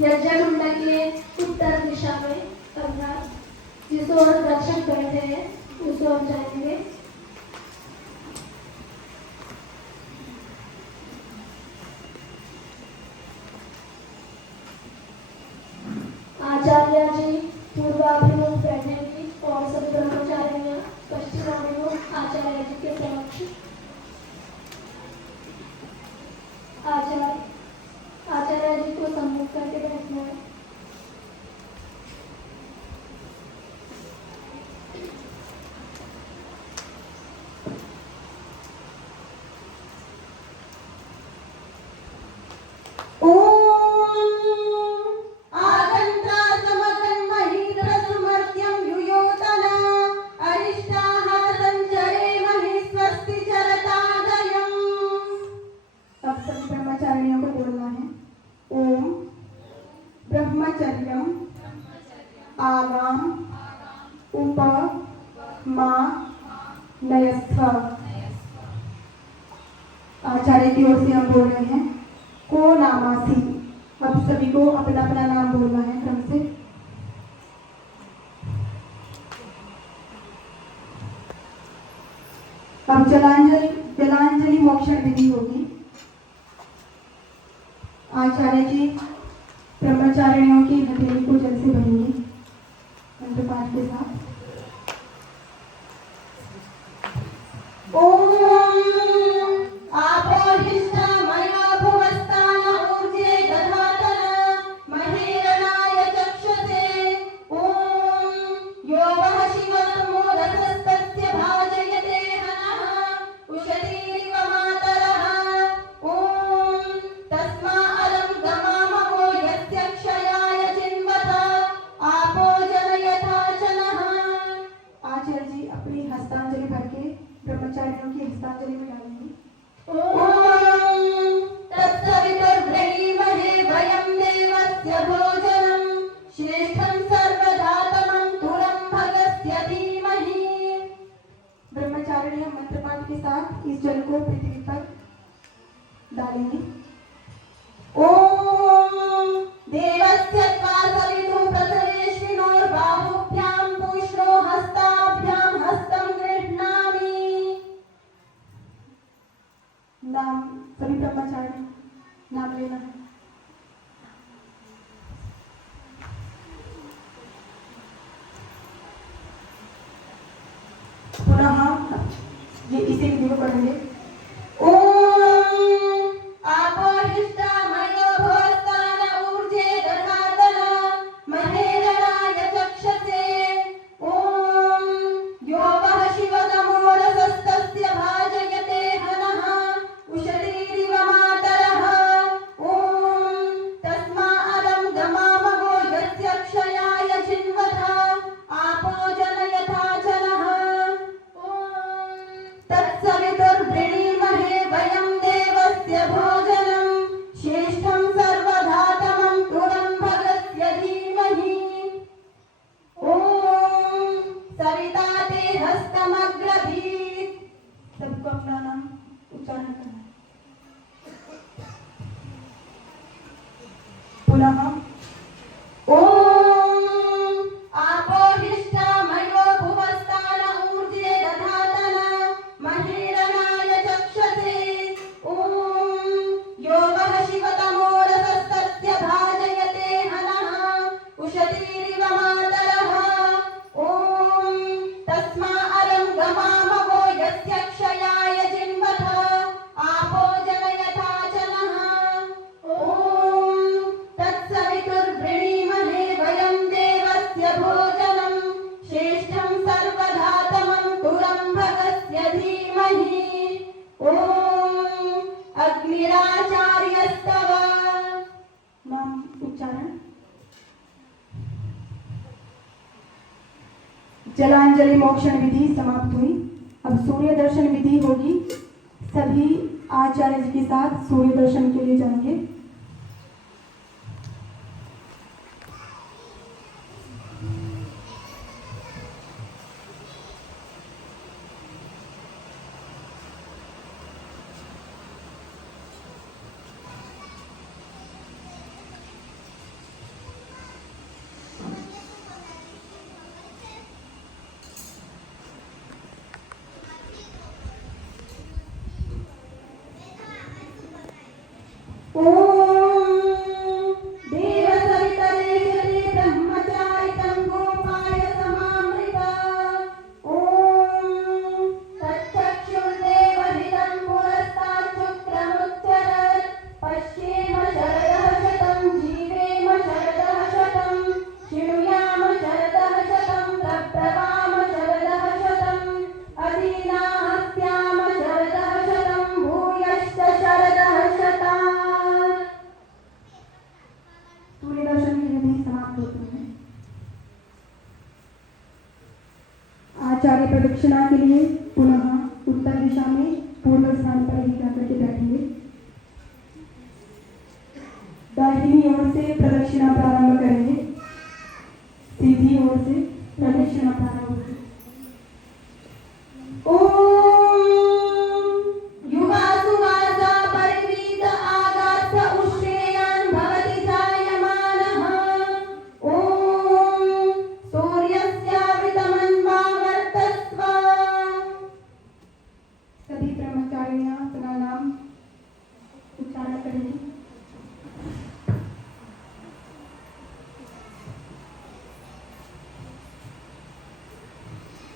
यज्ञकुंड के उत्तर दिशा में अर्थात जिस ओर दर्शक बैठे हैं उस ओर जाएंगे। आचार्य जी पूर्वाभिमुख बैठेंगी और सभी ब्रह्मचारिणियां पश्चिमाभिमुख आचार्य जी के समक्ष। आचार्य जी को सम्मुख करके बैठना है। आचार्य की ओर से हम बोल रहे हैं को नामासी। अब सभी को अपना अपना नाम बोलना है क्रम से। अब जलांजलि मोक्षण विधि होगी। आचार्य जी ब्रह्मचारिणियों की हथेली को जल से भरेंगे मंत्र पाठ के साथ। ब्रह्मचारियों की हस्तांजलि में डालेंगे। ओम तत्सवितुर्वृणीमहे वयं देवस्य भोजनं श्रेष्ठं सर्वधातमं तुरं भगस्य धीमहि। ब्रह्मचारिणी मंत्र पाठ के साथ इस जल को पृथ्वी पर डालेंगे। ओम देवस्य त्वासवितुं प्रसवेश्विनोर्बाहुभ्यां पूष्णो हस्ताभ्यां हस्तं गृह्णामि। नाम सभी ब्रह्मचारी नाम लेना है। पुनः ये इसी विधि को करेंगे। सबको अपना नाम उच्चारण करना है। पुनः ओम आपोहिष्ठा मयो भुवस्थान ऊर्जे दधातन महीरणाय चक्षसे। ओम यो वः शिवतमो रसस्तस्य भाजयते हनः उषतीरिव मातरः। ओम तस्मा अरं गमामवो यस्य क्षयाय जिन्वथ आपो जनयथा जनः। ओम तत्सवितुर्वृणीमहे वयं देवस्य भोजनं श्रेष्ठं सर्वधातमं तुरं भगस्य धीमहि। ओम अग्निराचार्यस्तव। नाम उच्चारण। जलांजलि मोक्षण विधि समाप्त हुई। अब सूर्य दर्शन विधि होगी। सभी आचार्य जी के साथ सूर्य दर्शन के लिए जाएंगे। आचार्य प्रदक्षिणा के लिए पुनः उत्तर दिशा में पूर्व स्थान पर ही जाकर के बैठेंगे। दाहिनी ओर से प्रदक्षिणा प्रारंभ करेंगे, सीधी ओर से प्रदक्षिणा प्रारंभ करेंगे।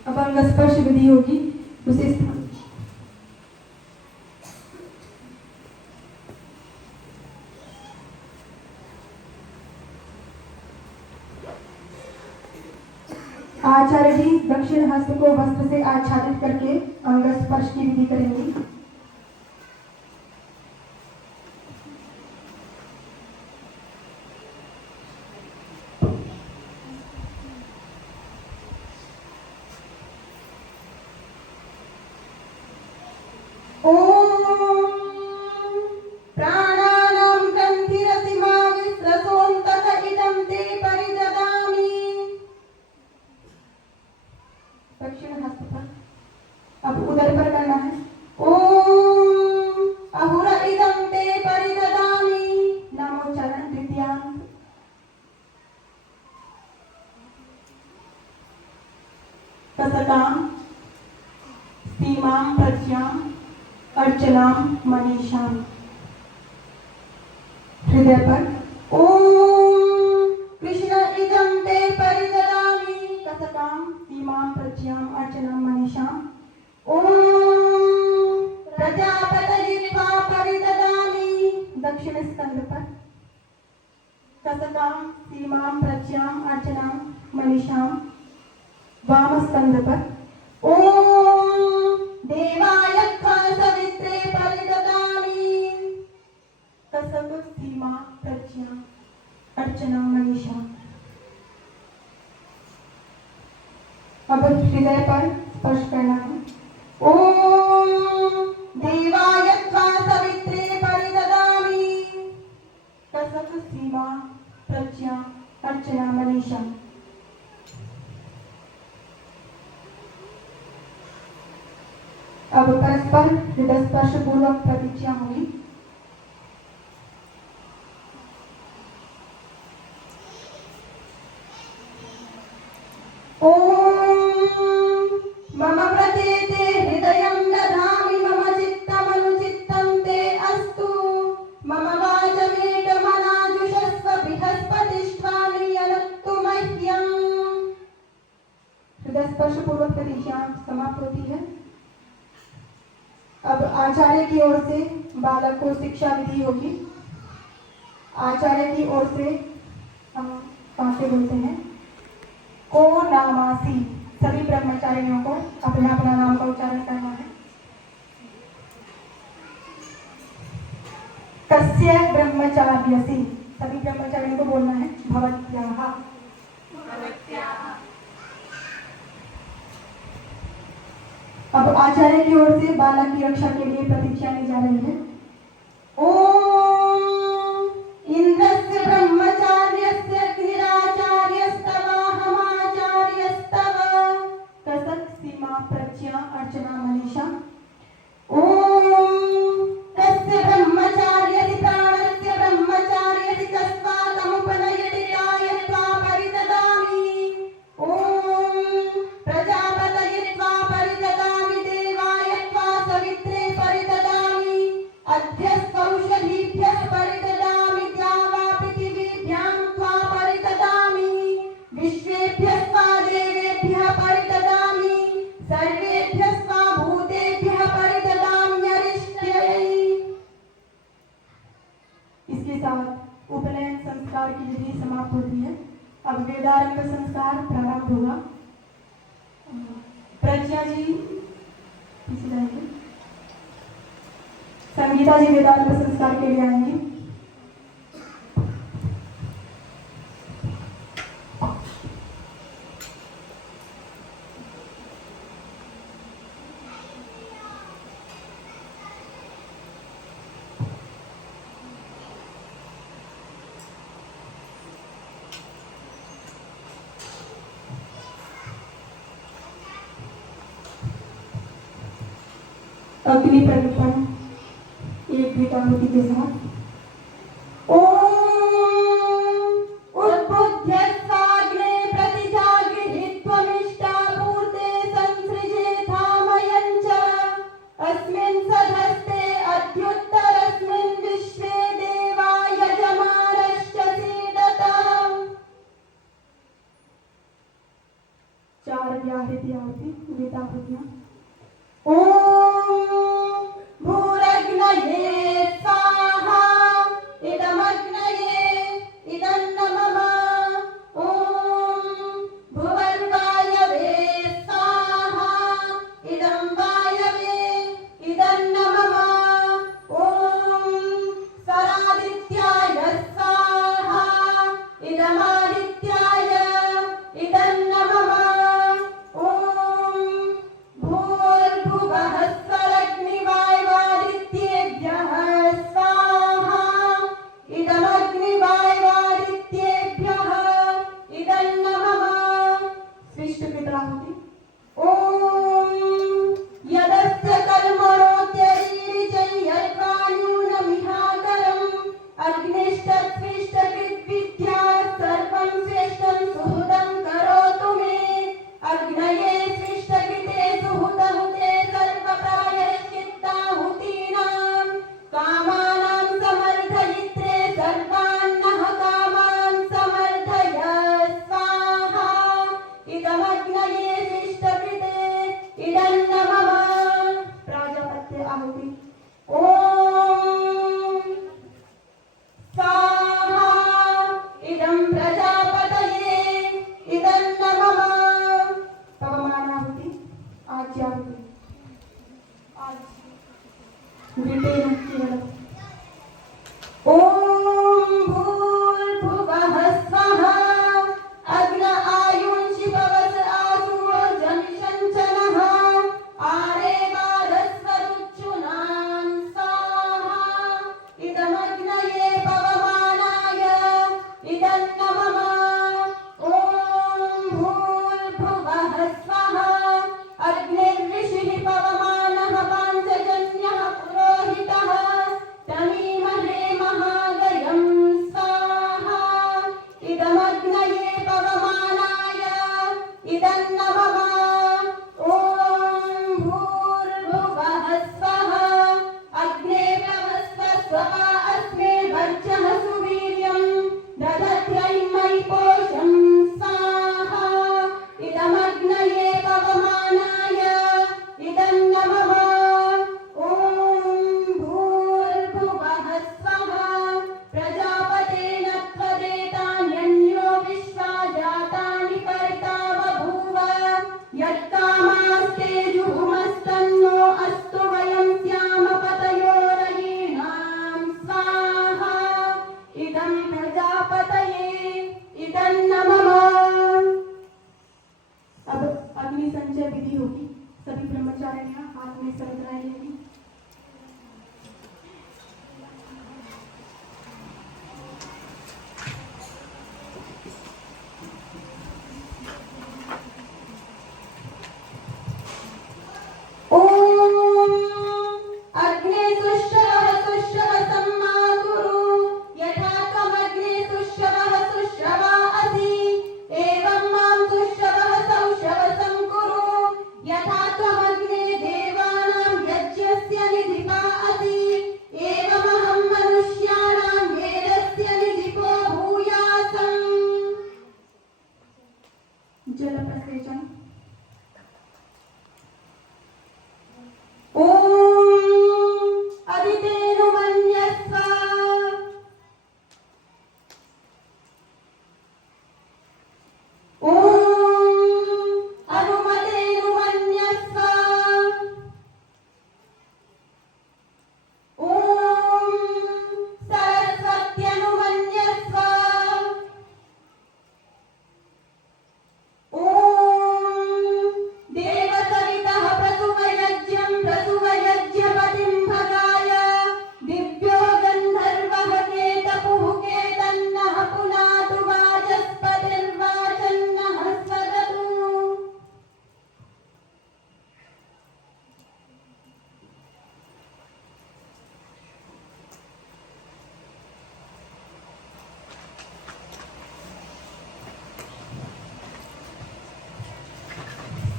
अब अंग स्पर्श विधि होगी उसी स्थान। आचार्य जी दक्षिण हस्त को वस्त्र से आच्छादित करके अंग स्पर्श की विधि करेंगे। दक्षिण हस्त पर, अब उदर पर करना है। ओम अहुर इदं ते परिददामि, नामोच्चारण द्वितीयांत। कसकां सीमां प्रज्ञां अर्चनां मनीषां। हृदय पर ओम कृष्ण इदं ते परिददामि, कसकां सीमां प्रज्ञां अर्चनां मनीषां। ओम प्रजापतये परिददामि, दक्षिण स्कंद पर, कसकां सीमां प्रज्ञां अर्चनां मनीषां। वाम स्कंद पर ओम देवाय सवित्रे परिददामि, कसक सीमा प्रज्ञा अर्चना मनीषा। अब हृदय पर स्पर्श करना है। ओम देवाय सवित्रे परिददामि, कसक सीमा प्रज्ञा अर्चना मनीषा। अब परस्पर हृदय स्पर्श पूर्वक प्रतिज्ञा होगी। ओम मम प्रतीते हृदयं दधामि, मम चित्तमनुचित्तं ते अस्तु, मम वाचमेटमनाजुषस्व बृहस्पतिष्ठानि यनक्तु मह्यम्। हृदय स्पर्श पूर्वक प्रतिज्ञा समाप्त होती है। अब आचार्य की ओर से बालक को शिक्षा विधि होगी। आचार्य की ओर से हम पाठ्य बोलते हैं। को नामासी, सभी ब्रह्मचारियों को अपना अपना नाम का उच्चारण करना है। कस्य ब्रह्मचार्यसि, सभी ब्रह्मचारियों को बोलना है भवत्याः। अब आचार्य की ओर से बालक की रक्षा के लिए प्रतिज्ञा ली जा रही है। ओम इंद्रस्य ब्रह्मचार्यस्य अग्निराचार्यस्तवाहमाचार्यस्तव, कसक सीमा प्रज्ञा अर्चना मनीषा। ओम कस्य ब्रह्मचार्यति प्राणस्य ब्रह्मचार्यति तस्माकमुपनयति कायत्वा परिददामि। ओम प्रजापतये परिददामि, देवाय सवित्रे परिददामि, संस्कार की विधि समाप्त होती है। अब वेदारंभ संस्कार प्रारंभ होगा। प्रज्ञा जी पीछे जाएंगे, संगीता जी वेदारंभ संस्कार के लिए आएंगी। अग्नि प्रकटन एक गीताहुति के साथ। ओम उद्बुद्ध्यस्ताग्ने प्रतिजागृहित्वमिष्टापूर्ते संसृजेथामयं च अस्मिन् सधस्ते अद्युत्तरस्मिन् विश्वे देवा यजमानश्च सीदतः। चार व्याहृति गीताहुतियां। ओम भूरग्नये स्वाहा इदमग्नये इदन्नमम। ओम भुवर्वायवे स्वाहा इदं वायवे इदन्नमम। ओम सरादित्याय स्वाहा इदमादित्याय इदन्नमम।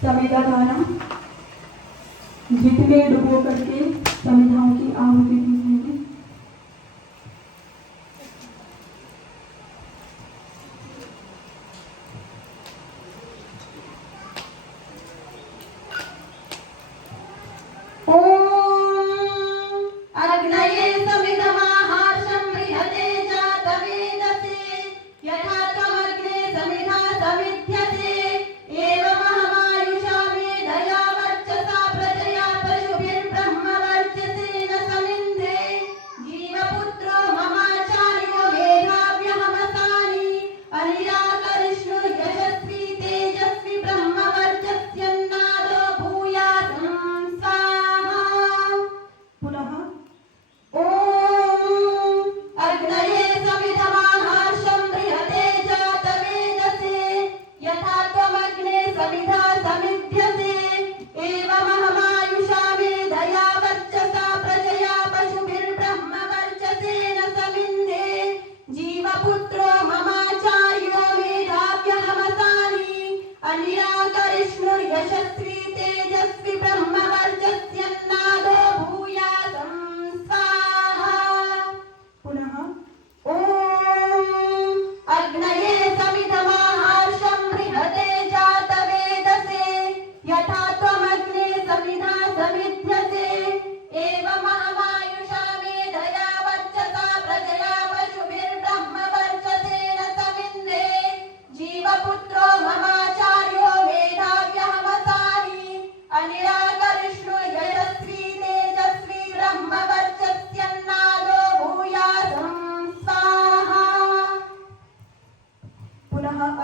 समिधा दानम, घृत में डुबो करके समिधाओं की आहुति दीजिए।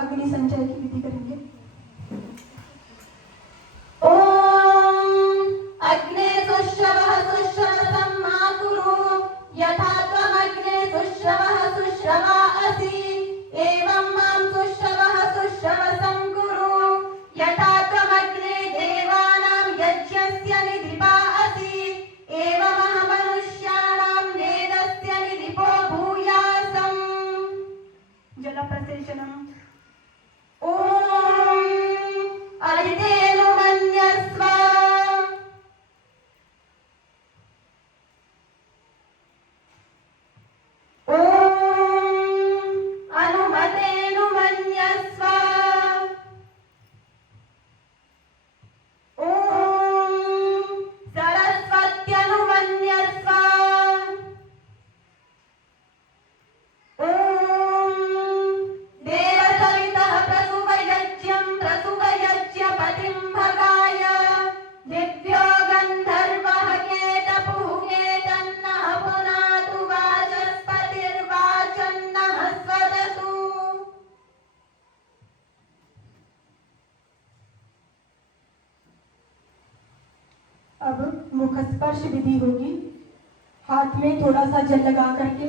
अग्नि संचय की विधि करेंगे। ओम अग्ने सुश्रवः सुश्रवसं मा कुरु यथा त्वमग्ने सुश्रवः सुश्रवा असि एवं मां सुश्रवः सुश्रवसं कुरु यथा त्वमग्ने देवानां यज्ञस्य निधिपा असि एवमहं मनुष्याणां वेदस्य निधिपो भूयासम्। जलप्रसेचनम्। अब मुख स्पर्श विधि होगी। हाथ में थोड़ा सा जल लगा करके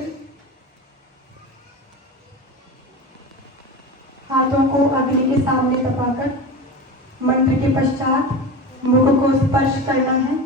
हाथों को अग्नि के सामने तपाकर मंत्र के पश्चात मुख को स्पर्श करना है।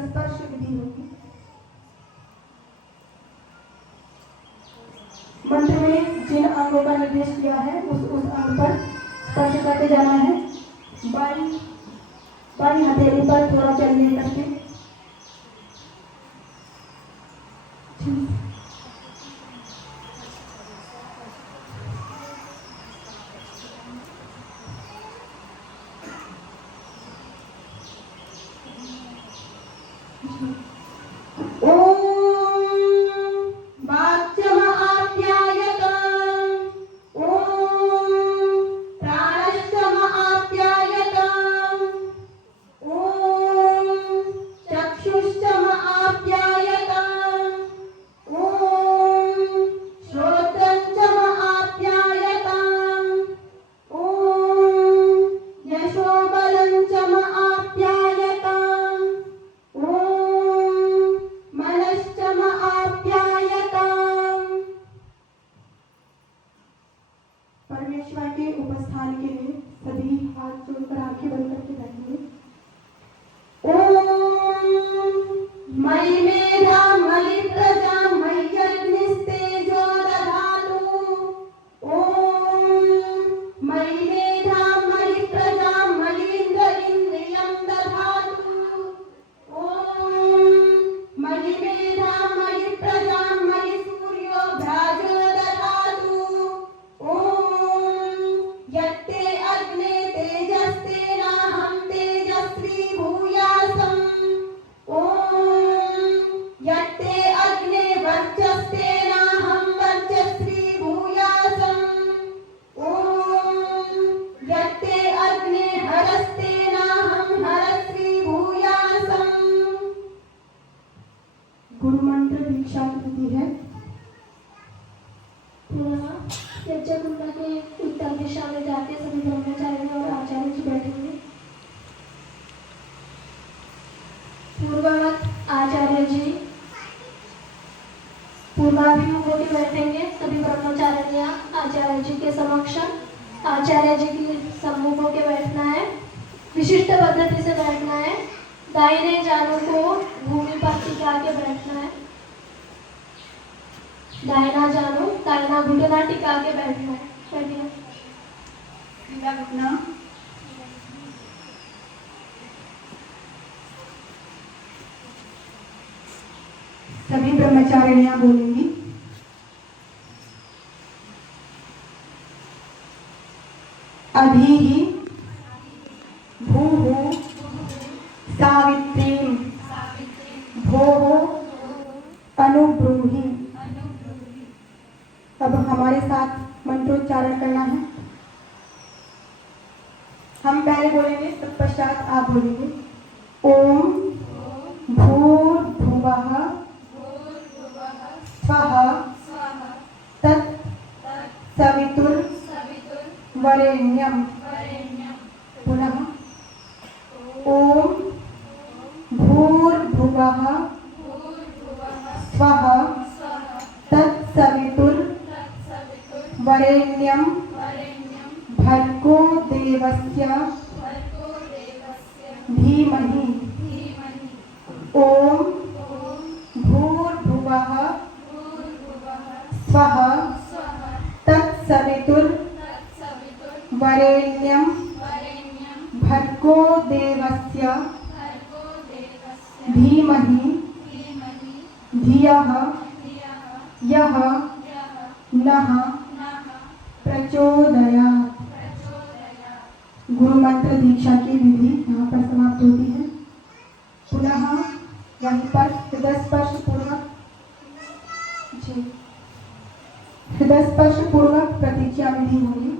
स्पर्श विधि होगी। मंत्र में जिन अंगों का निर्देश किया है उस अंग पर स्पर्श करते जाना है। बाई हथेली पर थोड़ा चलने करके मयि मेधां मयि प्रजां मय्यग्निस्तेजो दधातु। ॐ मयि मेधां मयि प्रजां मयीन्द्र इन्द्रियं दधातु। ॐ मयि मेधां मयि प्रजां मयि सूर्यो भ्राजो दधातु। ॐ यत्ते अग्ने तेजस्तेनाहं तेजस्वी भूयासम्। यत्ते अग्ने वर्चस्तेनाहं वर्चस्वी भूयासम्। यत्ते अग्ने हरस्तेनाहं हरस्वी भूयासम्। गुरु मंत्र दीक्षा विधि है। यज्ञकुंड के उत्तर दिशा में जाके सभी ब्रह्मचारी और आचार्य जी बैठेंगे। पूर्ववत आचार्य जी पूर्वाभिमुख होकर बैठेंगे। सभी ब्रह्मचारियां आचार्य जी के समक्ष आचार्य जी के सम्मुख होकर बैठना है। विशिष्ट पद्धति से बैठना है। दाहिने जानु को भूमि पर टिका के बैठना है। दाहिना जानु दाहिना घुटना टिका के बैठना है। बैठिए। सीधा घुटना। सभी ब्रह्मचारिणियां बोलेंगी। अभी ही भूः सावित्रीं भोः अनुब्रूहि। अब हमारे साथ मंत्रोच्चारण करना है। हम पहले बोलेंगे, तत्पश्चात आप बोलेंगे। ओम भूर्भुवः स्वः तत्सवितुर्वरेण्यं। पुनः ओम भूर्भुवः स्वः तत्सवितुर्वरेण्यं भर्गो देवस्य धीमहि। ओम भूर्भुवः स्वः तत्सवितुर्वरेण्यं भर्गो देवस्य धीमहि धियः यः नः प्रचोदयात्। गुरु मंत्र दीक्षा की विधि यहाँ पर समाप्त होती है। पुनः वहीं पर हृदय स्पर्श पूर्वक प्रतिज्ञा विधि होगी।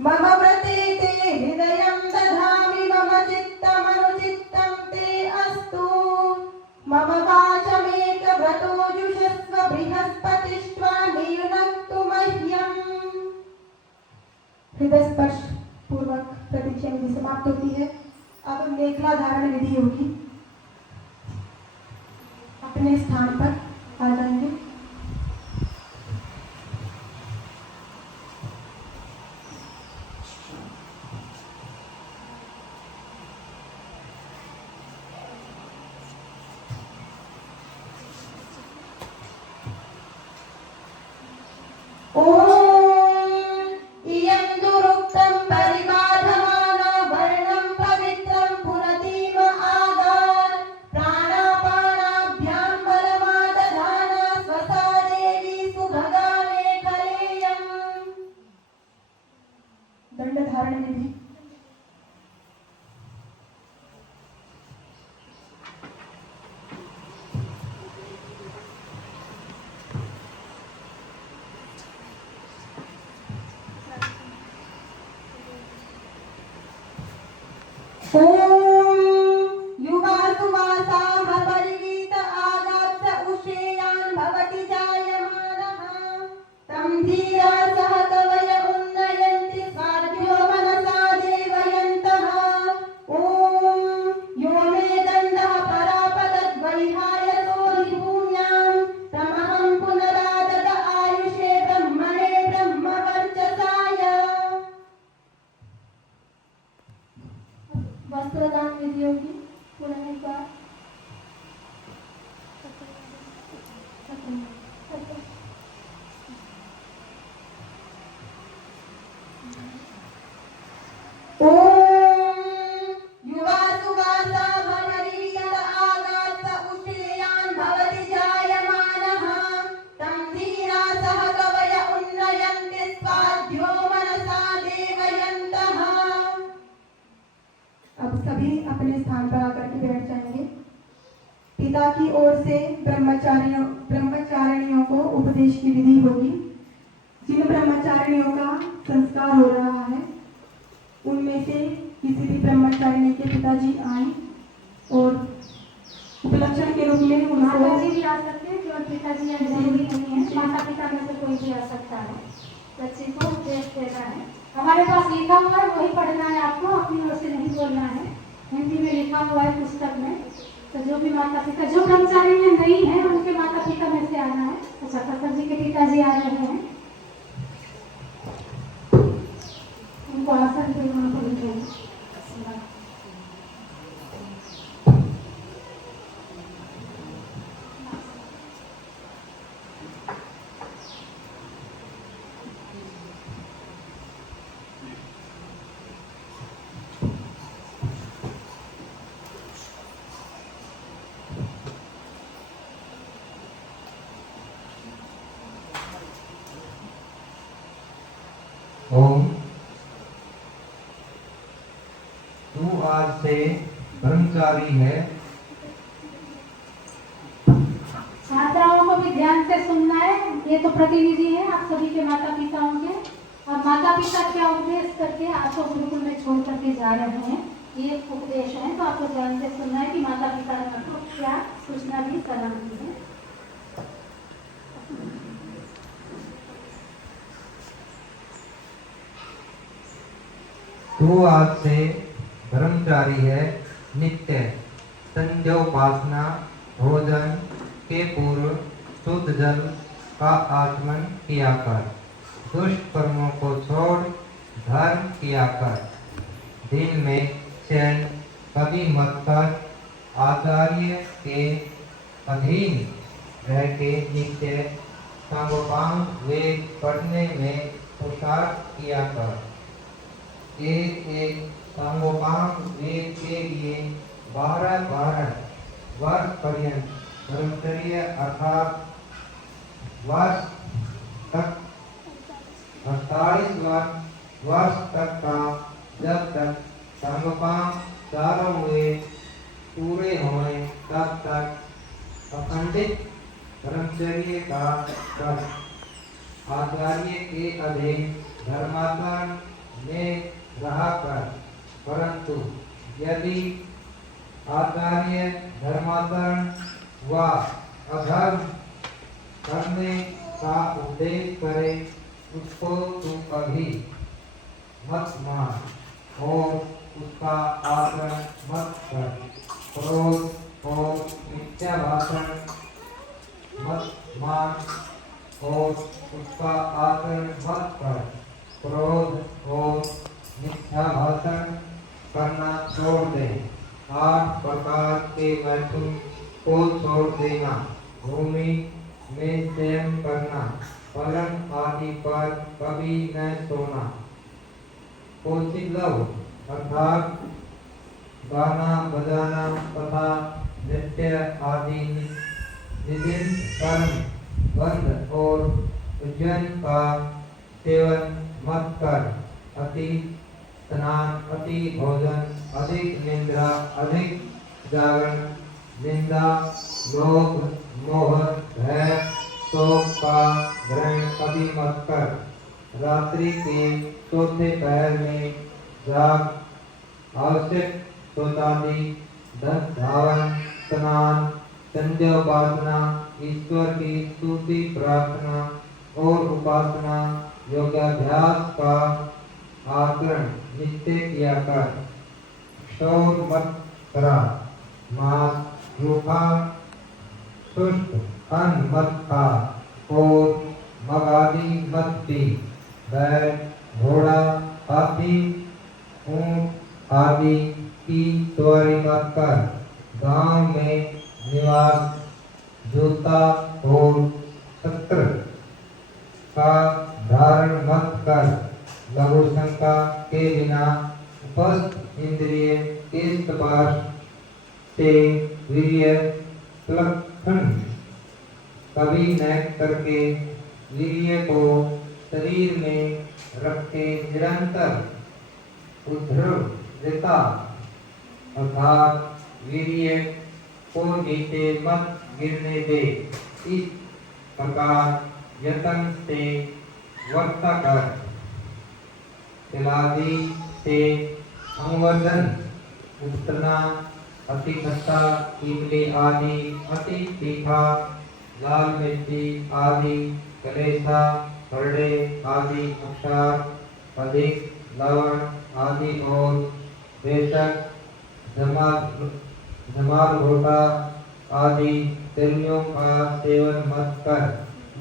मम व्रते ते हृदयं दधामि मम चित्तमनुचित्तं ते अस्तु। मम वाचमेक व्रतोजुषस्व बृहस्पतिष्ट्वा नियुनक्तु मह्यम्। हृदय स्पर्श पूर्वक प्रतिज्ञा विधि समाप्त होती है। अब मेखला धारण विधि होगी। अपने स्थान पर आ जाएंगे। दंड धारण विधि। युवा सुवासाः परिवीत आगात्त उषेयान् भवति जायमानः तं धीरा सह कवय उन्नयन्ति स्वाध्यो मनसा देवयन्तः। ॐ यो मे दण्डः परापदद्वैहाय अपने स्थान पर आकर के बैठ जाएंगे। पिता की ओर से ब्रह्मचारिणियों को उपदेश की विधि होगी। जिन ब्रह्मचारिणियों का संस्कार हो रहा है उनमें से किसी भी ब्रह्मचारिणी के पिताजी आए और उपलक्षण के रूप में माता जी भी आ सकते हैं, केवल पिताजी या जरूरी नहीं है, माता पिता में से कोई भी आ सकता है। बच्चे को उपदेश देना है। हमारे पास लिखा हुआ है, वही पढ़ना है आपको, अपनी ओर से नहीं बोलना है। हिंदी में लिखा हुआ है पुस्तक में। तो जो भी माता पिता, जो ब्रह्मचारी में नहीं है उनके माता पिता में से आना है। अच्छा, कक्कर जी के पिताजी आ रहे हैं, उनको आसन पे वहाँ पर लिखेंगे। ओम। तू आज से ब्रह्मचारी है। छात्राओं को भी ध्यान से सुनना है। ये तो प्रतिनिधि है आप सभी के माता पिताओं के, और माता पिता क्या उपदेश करके आपको गुरुकुल में छोड़ करके जा रहे हैं, ये उपदेश है। तो आपको ध्यान से सुनना है कि माता पिता ने आपको क्या सूचना दी, सलाह दी है। तू आज से ब्रह्मचारी है। नित्य संध्योपासना भोजन के पूर्व शुद्ध जल का आचमन किया कर। दुष्ट कर्मों को छोड़ धर्म किया कर। दिन में शयन कभी मत कर। आचार्य के अधीन रह के नित्य सांगोपांग वेद पढ़ने में पुरुषार्थ किया कर। एक सांगोपांग वेद के लिए 12 वर्ष पर्यंत ब्रह्मचर्य अर्थात वर्ष तक 48 वर्ष तक का, जब तक सांगोपांग चारों वेद पूरे होए तब तक अखंडित ब्रह्मचर्य का कर। आचार्य के अधीन धर्माचरण में रहा कर। परंतु यदि आचार्य धर्माचरण व अधर्म करने का उपदेश करे उसको तू कभी मत मान और उसका आचरण मत कर। क्रोध और मिथ्या भाषण मत मान और उसका आचरण मत कर। क्रोध और मिथ्या भाषण करना छोड़ दे। 8 प्रकार के मैथुन को छोड़ देना। भूमि में शयन करना। पलंग आदि पर कभी न सोना। कोचिलव अर्थात गाना बजाना तथा नृत्य आदि निषिद्ध कर्म बंद और उज्जैन का सेवन मत कर। अति स्नान, अति भोजन, अधिक निद्रा, अधिक जागरण, निंदा, लोभ, मोह, भय, शोक का ग्रहण कभी मत कर। रात्रि के चौथे पहर में जाग आवश्यक शौचादि, धन धावन, स्नान, संध्योपासना, ईश्वर की स्तुति प्रार्थना और उपासना योगाभ्यास का आचरण नित्य किया कर। शौर मत करा। मांस, रूखा, शुष्क अन्न मत खा और मद आदि मत पी। बैल, घोड़ा, हाथी, ऊंट आदि की सवारी मत कर। गांव में निवास, जूता और शस्त्र का धारण मत कर। लघु शंका के बिना उपस्थ इंद्रिय के स्पर्श से वीर्य प्लक्षण कभी न करके वीर्य को शरीर में रखे निरंतर उद्धृता अर्थात वीर्य को नीचे मत गिरने दे। इस प्रकार यत्न से वर्ता कर तिलादी से अनुवर्धन उतना अति खट्टा इमली आदि अति तीखा लाल मिर्ची आदि कलेसा करड़े आदि अक्षार अधिक लवण आदि और बेशक धमाल घोटा आदि तेलियों का सेवन मत कर।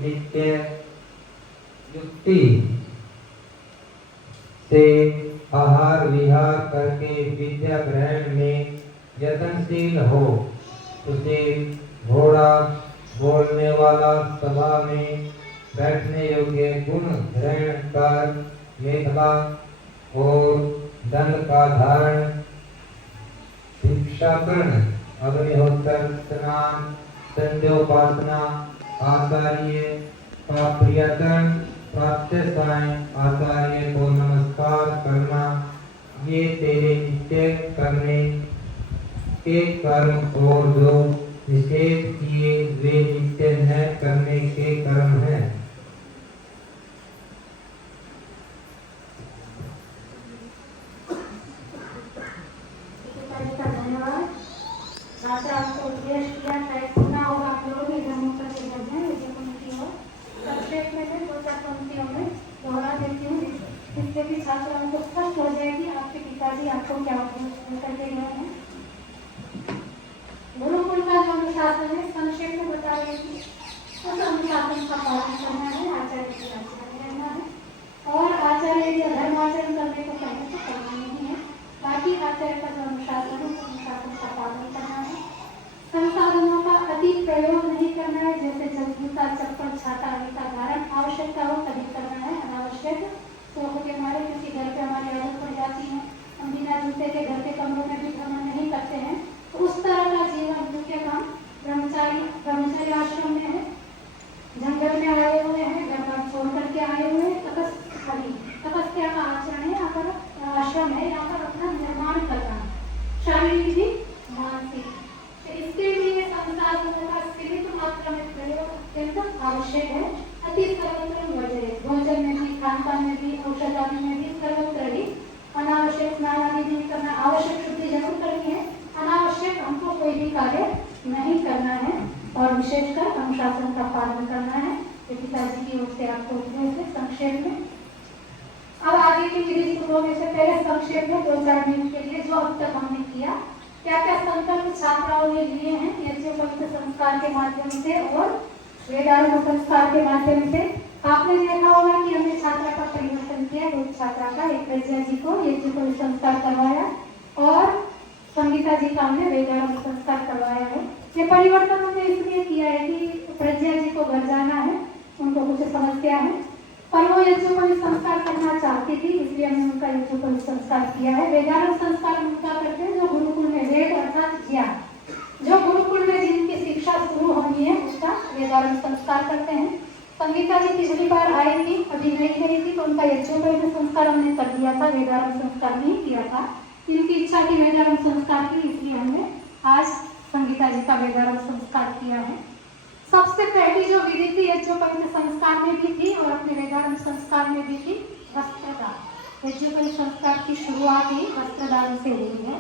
नित्य युक्ति से आहार विहार करके विद्या ग्रहण में यत्नशील हो। उसे घोड़ा बोलने वाला सभा में बैठने योग्य गुण ग्रहण कर मेखला और दंड का धारण शिक्षाकरण अग्निहोत्र स्नान संध्योपासना आचार्य का प्रियकरण प्रातःसाय आचार्य को नमस्कार करना ये तेरे नित्य करने के कर्म और जो निषेध किए वे नित्य न करने के कर्म हैं। छात्र आपको उपदेश किया है सुना होगा आप लोगों ने धर्मों का देखा जाए विजय पंक्ति हो संक्षेप में मैं 2-4 पंक्तियों में दोहरा देती हूँ जिससे कि छात्राओं को स्पष्ट हो जाएगी आपके पिताजी आपको क्या उपदेश करके गए हैं। गुरुकुल का जो अनुशासन है संक्षेप में बता रही थी उस अनुशासन का पालन करना है, आचार्य की आचरण करना है और आचार्य यदि धर्माचरण करने को कहें तो करना नहीं है। बाकी आचार्य का जो अनुशासन है अनुशासन का पालन करना है। संसाधनों का अति प्रयोग नहीं करना है, जैसे जूता चप्पल छाता आदि का धारण आवश्यकता हो तभी करना है, अनावश्यक शौक के मारे किसी घर पे हमारी आदत पड़ जाती है हम बिना जूते के घर के कमरों में भी भ्रमण नहीं करते हैं तो उस तरह का जीवन मुख्य काम ब्रह्मचारी आश्रम में है। जंगल में आए हुए हैं, घर बार छोड़ करके आए हुए हैं, तपस्या का आचरण है, यहाँ पर आश्रम है, यहाँ पर अपना निर्माण करना शारीरिक भी मानसिक। इसके लिए संसाधनों का सीमित मात्रा में प्रयोग अत्यंत आवश्यक है। अति सर्वत्र वर्जय भोजन में भी खान पान में भी औषध आदि में भी सर्वत्र ही अनावश्यक स्नान आदि नहीं करना। आवश्यक शुद्धि जरूर करनी है, अनावश्यक हमको कोई भी कार्य नहीं करना है और विशेषकर अनुशासन का पालन करना है। पिताजी की ओर से आपको उपदेश है संक्षेप में। अब आगे की विधि शुरू होने से पहले संक्षेप में 2-4 मिनट के लिए जो अब तक हमने किया क्या क्या संकल्प छात्राओं ने लिए हैं यज्ञोपवीत संस्कार के माध्यम से और वेदांत संस्कार के माध्यम से। आपने देखा होगा कि हमने छात्रा का परिवर्तन किया, एक छात्रा का एक प्रज्ञा जी को यज्ञोपवीत संस्कार करवाया और संगीता जी का हमने वेदांत संस्कार करवाया है। ये परिवर्तन हमने इसलिए किया है कि प्रज्ञा जी को घर जाना है, उनको कुछ समस्या है पर वो यज्ञोपवीत संस्कार करना चाहती थी, इसलिए हमने उनका यज्ञोपवीत संस्कार किया है। वेदांत संस्कार उनका करते हैं जो गुरुकुल में वेद अर्थात ज्ञान, जो गुरुकुल में जिनकी शिक्षा शुरू होनी है उसका वेदांत संस्कार करते हैं। संगीता जी पिछली बार आई थी, अभी नहीं गई थी तो उनका यज्ञोपवीत संस्कार हमने कर दिया था, वेदांत संस्कार नहीं किया था। इनकी इच्छा की वेदांत संस्कार की, इसलिए हमने आज संगीता जी का वेदांत संस्कार किया है। सबसे पहली जो विधि थी यज्ञोपवीत संस्कार में भी थी और अपने वेदांत संस्कार में भी थी वस्त्रदान। यज्ञोपवीत संस्कार की शुरुआत ही वस्त्रदान से हुई है।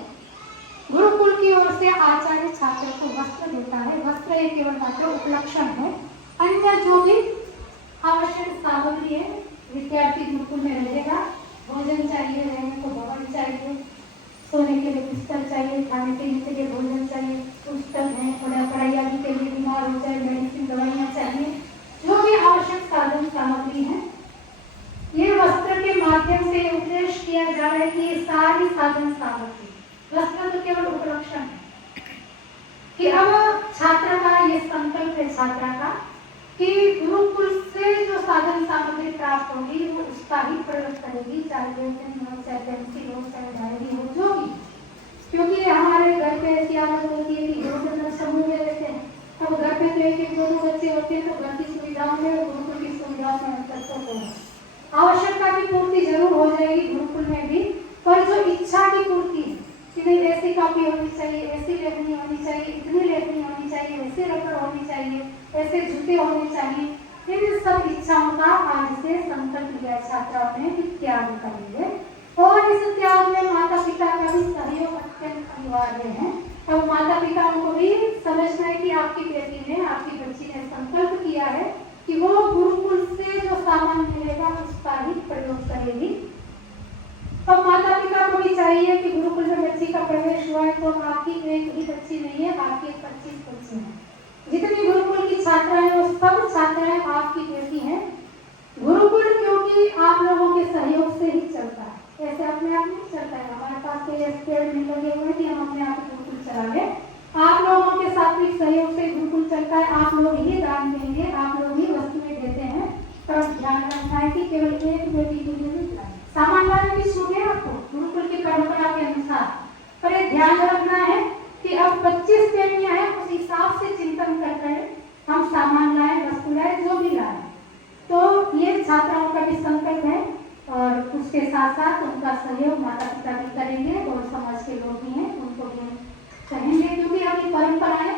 गुरुकुल की ओर से आचार्य छात्र को वस्त्र देता है। वस्त्र एक केवल मात्र उपलक्षण है, अन्य जो भी आवश्यक सामग्री है विद्यार्थी गुरुकुल में रहेगा। भोजन चाहिए, रहने को भवन चाहिए, सोने के लिए बिस्तर चाहिए, खाने पीने के लिए भोजन चाहिए, पुस्तक है, पढ़ाई आदि के लिए बीमार हो जाए मेडिसिन दवाइयाँ चाहिए, जो भी आवश्यक साधन सामग्री है ये वस्त्र के माध्यम से उपदेश किया जा रहा है कि ये सारी साधन सामग्री, वस्त्र तो केवल उपलक्षण है कि अब छात्रा का ये संकल्प है छात्रा का कि गुरुकुल से जो साधन सामग्री प्राप्त होगी वो उसका ही प्रयोग करेगी, चाहे पेन हो, चाहे पेंसिल हो, चाहे डायरी हो, जो भी। क्योंकि हमारे घर पे ऐसी आदत होती है कि दो समूह में रहते हैं, अब घर पे तो एक दो बच्चे होते हैं तो घर की सुविधाओं में गुरुकुल की सुविधाओं में अंतर तो होगा। आवश्यकता की पूर्ति जरूर हो जाएगी गुरुकुल में भी, पर जो इच्छा की पूर्ति कि इतनी ऐसी कॉपी होनी चाहिए, ऐसी लेखनी होनी चाहिए, इतनी लेखनी होनी चाहिए, ऐसी रबड़ होनी चाहिए, ऐसे जूते होने चाहिए। इन सब इच्छाओं का आज से संकल्प लिया छात्राओं ने कि त्याग करेंगे, और इस त्याग में माता पिता का भी सहयोग अत्यंत अनिवार्य है। और माता पिताओं को भी समझना है कि आपकी बेटी ने, आपकी बच्ची ने संकल्प किया है कि वो गुरुकुल से जो सामान मिलेगा उसका ही प्रयोग करेगी। तो माता पिता को भी चाहिए कि गुरुकुल में बच्ची का प्रवेश हुआ है तो आपकी एक ही बच्ची नहीं है, आपकी 25 बच्ची हैं। जितनी गुरुकुल की छात्राएं वो सब छात्राएं आपकी बेटी हैं। गुरुकुल क्योंकि आप लोगों के सहयोग से ही चलता है, ऐसे अपने आप नहीं चलता है। हमारे पास कोई स्टेट नहीं लगे हुए कि हम अपने आप गुरुकुल चला लें। आप लोगों के सात्विक सहयोग से गुरुकुल चलता है। आप लोग ही दान देंगे, आप लोग ही वस्तुएं देते हैं। पर ध्यान रखना है कि केवल एक बेटी के लिए सामान लाने की छूट है आपको गुरुकुल की परंपरा के अनुसार, पर ये ध्यान रखना है कि अब 25 बेटियां हैं, उस हिसाब से चिंतन कर रहे हम सामान लाए, वस्तु लाए, जो भी लाए। तो ये छात्राओं का भी संकल्प है, और उसके साथ साथ उनका सहयोग माता पिता भी करेंगे और समाज के लोग भी हैं उनको भी कहेंगे, क्योंकि अपनी परंपरा है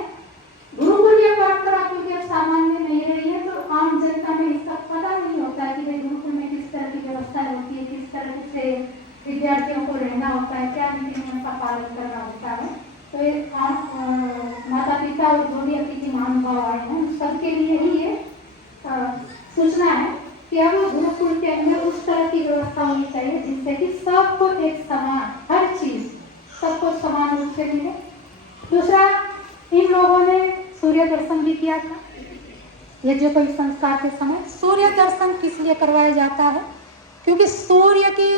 गुरुकुल की परंपरा, क्योंकि अब सामान्य नहीं रही है। तो आम जनता में इसका पता नहीं होता है कि भाई गुरुकुल में किस तरह की व्यवस्था होती है, किस तरह से विद्यार्थियों को रहना होता है, क्या नीति नियम का पालन करना होता है। तो ये माता पिता और जो भी अतिथि महानुभाव आए हैं सबके लिए ही ये सूचना है कि अब गुरुकुल के अंदर उस तरह की व्यवस्था होनी चाहिए जिससे कि सबको एक समान, हर चीज सबको समान रूप से मिले। दूसरा, इन लोगों ने सूर्य दर्शन भी किया था। यज्ञ कोई संस्कार के समय सूर्य दर्शन किस लिए करवाया जाता है? क्योंकि सूर्य की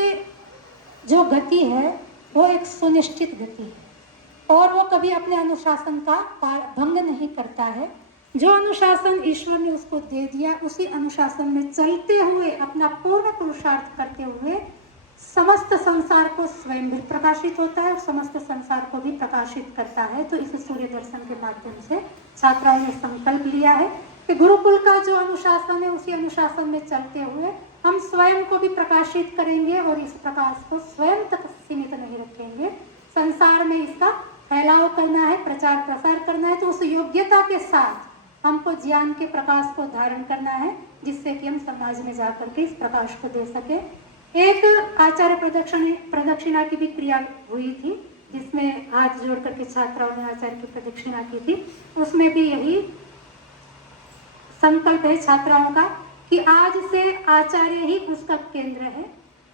जो गति है वो एक सुनिश्चित गति है और वो कभी अपने अनुशासन का भंग नहीं करता है। जो अनुशासन ईश्वर ने उसको दे दिया, उसी अनुशासन में चलते हुए अपना पूर्ण पुरुषार्थ करते हुए समस्त संसार को स्वयं भी प्रकाशित होता है और समस्त संसार को भी प्रकाशित करता है। तो इस सूर्य दर्शन के माध्यम से छात्राओं ने संकल्प लिया है कि गुरुकुल का जो अनुशासन है उसी अनुशासन में चलते हुए हम स्वयं को भी प्रकाशित करेंगे और इस प्रकाश को स्वयं तक सीमित नहीं रखेंगे, संसार में इसका फैलाव करना है, प्रचार प्रसार करना है। तो उस योग्यता के साथ हमको ज्ञान के प्रकाश को धारण करना है जिससे कि हम समाज में जाकर के इस प्रकाश को दे सके। एक आचार्य प्रदक्षिणा की भी क्रिया हुई थी जिसमें हाथ जोड़ करके छात्राओं ने आचार्य की प्रदक्षिणा की थी। उसमें भी यही संकल्प है छात्राओं का कि आज से आचार्य ही उसका केंद्र है।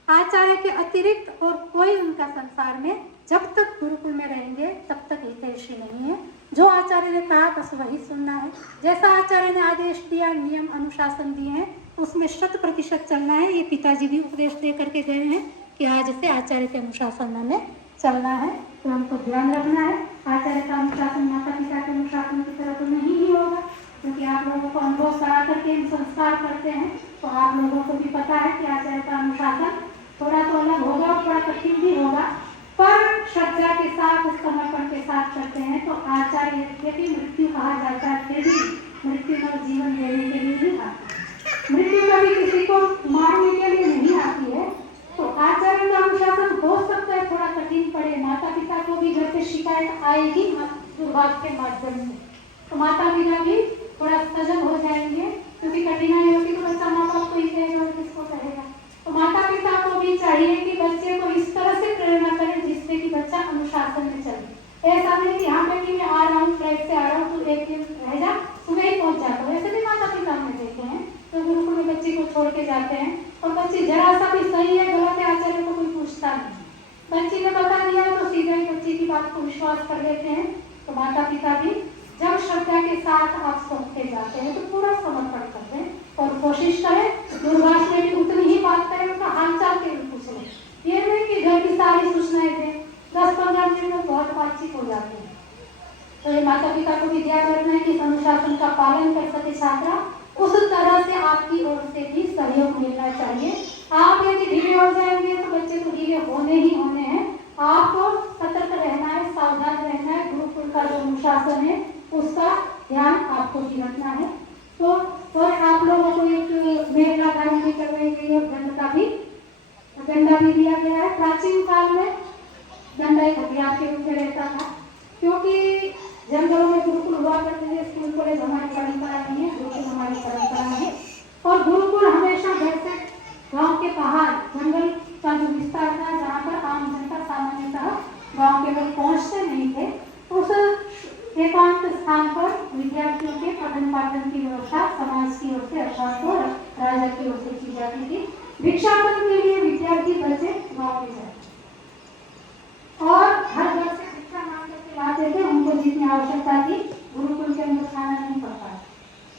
आचार्य के अतिरिक्त और कोई उनका संसार में जब तक गुरुकुल में रहेंगे तब तक हितैषी नहीं है। जो आचार्य ने कहा बस वही सुनना है। जैसा आचार्य ने आदेश दिया, नियम अनुशासन दिए हैं, उसमें 100% चलना है। ये पिताजी भी उपदेश दे करके गए हैं कि आज से आचार्य के अनुशासन में चलना है। तो हमको ध्यान रखना है आचार्य का अनुशासन माता पिता के अनुशासन की तरह तो नहीं ही होगा, क्योंकि आप लोगों को अनुभव करा करके हम संस्कार करते हैं। तो आप लोगों को भी पता है कि आचार्य का अनुशासन थोड़ा तो अलग होगा और थोड़ा कठिन भी होगा, पर श्रद्धा के साथ, समर्पण के साथ करते हैं। तो आचार्य यदि मृत्यु कहा जाता है फिर भी मृत्यु में जीवन देने के लिए ही आती है। मृत्यु कभी किसी को मारने के लिए नहीं आती है। तो आचार्य का अनुशासन हो सकता है थोड़ा कठिन पड़े, माता पिता को भी घर से शिकायत आएगी दुर्भाग्य के माध्यम से, तो माता पिता भी थोड़ा सजग हो जाएंगे, क्योंकि कठिनाई होती तो बच्चा माँ बाप को ही कहेगा और किसको कहेगा। तो माता पिता को भी चाहिए कि बच्चे को इस तरह से प्रेरणा करें जिससे कि बच्चा अनुशासन में चले। ऐसा नहीं कि हाँ बेटी मैं आ रहा हूँ, फ्लाइट से आ रहा हूँ, तू एक दिन रह जा, सुबह ही पहुँच जाता हूँ। ऐसे भी माता पिता हमने देखे हैं तो गुरुकुल में बच्चे को छोड़ के जाते हैं और बच्चे जरा सा भी सही है गलत है आचार्य को कोई पूछता नहीं। बच्ची ने बता दिया तो सीधे बच्ची की बात को विश्वास कर लेते हैं। तो माता पिता भी जब श्रद्धा के साथ आप सौंपते जाते हैं तो पूरा समर्पण करते हैं और कोशिश करें दूरभाष में भी उतनी ही बात करें, उनका हालचाल के भी पूछ लें। ये नहीं कि घर की सारी सूचनाएं दें, 10-15 मिनट में बहुत बातचीत हो जाती है। तो ये माता पिता को भी ध्यान रखना है कि अनुशासन का पालन कर सके छात्रा, उस तरह से आपकी ओर से भी सहयोग मिलना चाहिए। आप यदि ढीले हो जाएंगे तो बच्चे तो ढीले होने ही होने हैं। आपको सतर्क रहना है, सावधान रहना है। गुरुकुल का जो अनुशासन है उसका ध्यान आपको भी रखना है। तो और आप लोगों को एक मेला धारण भी करवाई गई है, गंध का भी दिया गया है। प्राचीन काल में डंडा एक हथियार के रूप में रहता था, क्योंकि जंगलों में गुरुकुल हुआ करते थे। स्कूल कॉलेज हमारी परंपरा नहीं है, गुरुकुल हमारी परंपरा है। और गुरुकुल हमेशा घर से गांव के पहाड़ जंगल का जो विस्तार था, जहाँ पर आम जनता सामान्यतः गांव के लोग पहुँचते नहीं थे, उस एकांत स्थान पर विद्यार्थियों के पठन पाठन की व्यवस्था समाज की ओर से अर्थात तो राजा की ओर से की जाती थी। भिक्षाटन के लिए विद्यार्थी बच्चे गाँव में जाते और हर घर से भिक्षा मांग करके लाते थे। उनको जितनी आवश्यकता थी गुरुकुल के अंदर खाना नहीं पड़ता।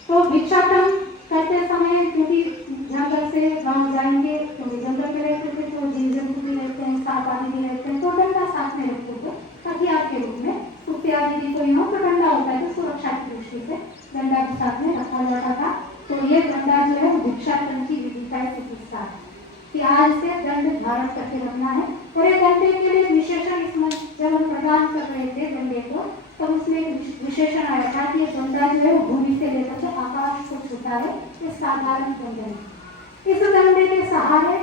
तो भिक्षाटन करते समय क्योंकि जंगल से गांव जाएंगे, क्योंकि जंगल में रहते थे तो जीव जंतु भी रहते हैं, सांप आदि भी रहते हैं, तो डंडा साथ में रखते थे हथियार के रूप में। कुत्ते आदि भी कोई हो तो डंडा होता है, तो सुरक्षा की दृष्टि से डंडा भी साथ में रखा जाता था। तो ये डंडा जो है भिक्षाटन की विधि का एक हिस्सा है कि आज से दंड धारण करके रखना है। और ये डंडे के लिए विशेषण इसमें जब हम प्रदान कर रहे थे डंडे को, तो उसमें एक विशेषण आया था कि ये डंडा जो है वो भूमि से लेकर के आकाश को छूता है। ये साधारण डंडे है। इस डंडे के सहारे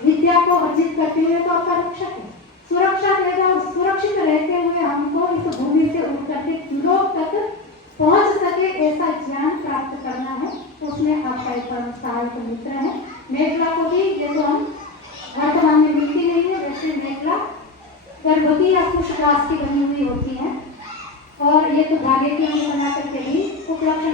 विद्या को अर्जित करते हुए तो आपका रक्षक है, सुरक्षा देगा और सुरक्षित रहते हुए हमको इस भूमि से उठ करके लोग तक पहुंच सके ऐसा ज्ञान प्राप्त करना है। उसमें आपका एक परम सहायक मित्र है। मेघला को भी ये तो हम वर्तमान में मिलती नहीं है, वैसे मेघला गर्भवती या कुशवास की बनी हुई होती है और ये तो धागे की बना करके भी उपलक्षण